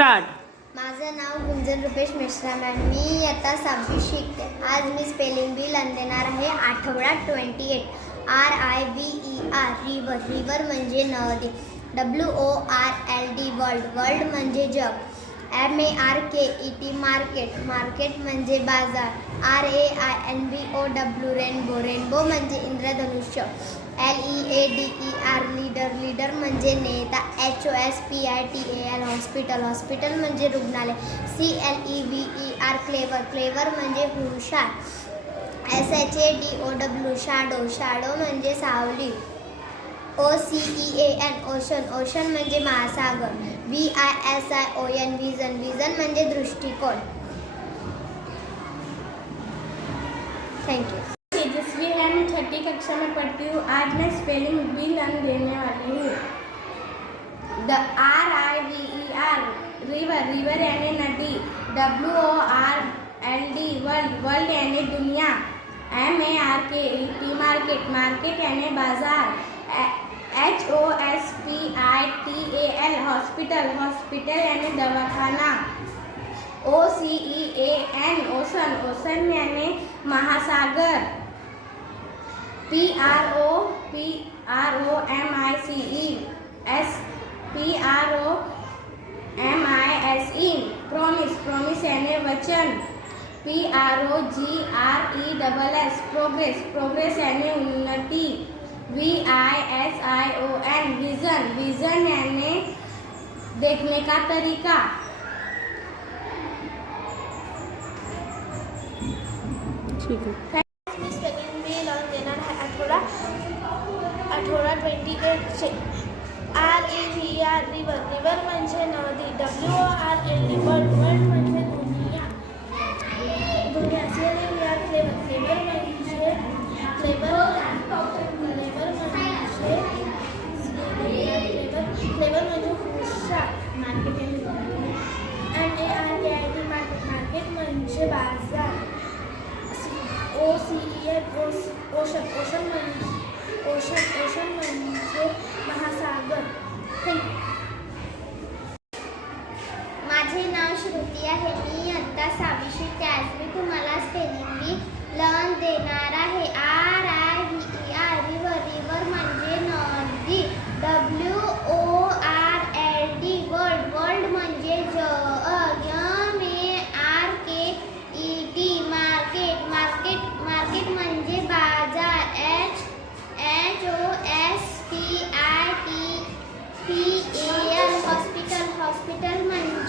Start. माझं नाव गुंजन Rupesh Mishra ma'am. मी इयत्ता 6वी शिकते. आज मी स्पेलिंग बी लिहून देणार आहे. आठवडा 28. RIVER river. रिव्हर म्हणजे नदी. WORLD world. वर्ल्ड म्हणजे जग. MARKET market. मार्केट म्हणजे बाजार. RAINBOW rainbow. रेनबो म्हणजे इंद्रधनुष्य. LEADER leader. लीडर म्हणजे नेता. HOSPITAL hospital. हॉस्पिटल म्हणजे रुग्णालय. CLEVER clever. क्लेवर म्हणजे हुशार. SHADOW shadow. शॅडो म्हणजे सावली. OCEAN ocean. ओशन म्हणजे महासागर. VISION vision. विजन म्हणजे दृष्टिकोन. Thank you. तेजस्वी है, मैं 6ठी कक्षा में पढ़ती हूँ. आज मैं स्पेलिंग बी लर्न देने वाली हूँ. RIVER river. रिवर यानी नदी. WORLD world. वर्ल्ड यानी दुनिया. MARKET market. मार्केट यानी बाजार. HOSPITAL hospital. हॉस्पिटल यानी दवाखाना. OCEAN ocean. ओशन यानी महासागर. PROMISE promise. प्रॉमिस यानी वचन. PROGRESS progress. प्रोग्रेस यानी उन्नति. VISION vision. विजन यानी देखने का तरीका. ठीक है. मी स्पेलिंग बी लिहून देणार आहे. आठवडा 28. REVER river. रिव्हर म्हणजे नदी. WORLD world. वर्ल्ड म्हणजे दुनिया. दुनिया. CLEVER clever. क्लेवर म्हणजे क्लेवर. क्लेवर म्हणजे हुशार. Market MARKET market. मार्केट म्हणजे बाजार. OCEAN ocean. ओशन म्हणजे महासागर. थँक्यू. माझे नाव श्रुती आहे. मी इयत्ता 6वी शिकते. आज मी तुम्हाला स्पेलिंग बी लिहून देणार आहे. RIVER river. रिव्हर म्हणजे नदी. WORLD world. वर्ल्ड म्हणजे जग. MARKET market. मार्केट म्हणजे बाजार. HOSPITAL hospital. हॉस्पिटल म्हणजे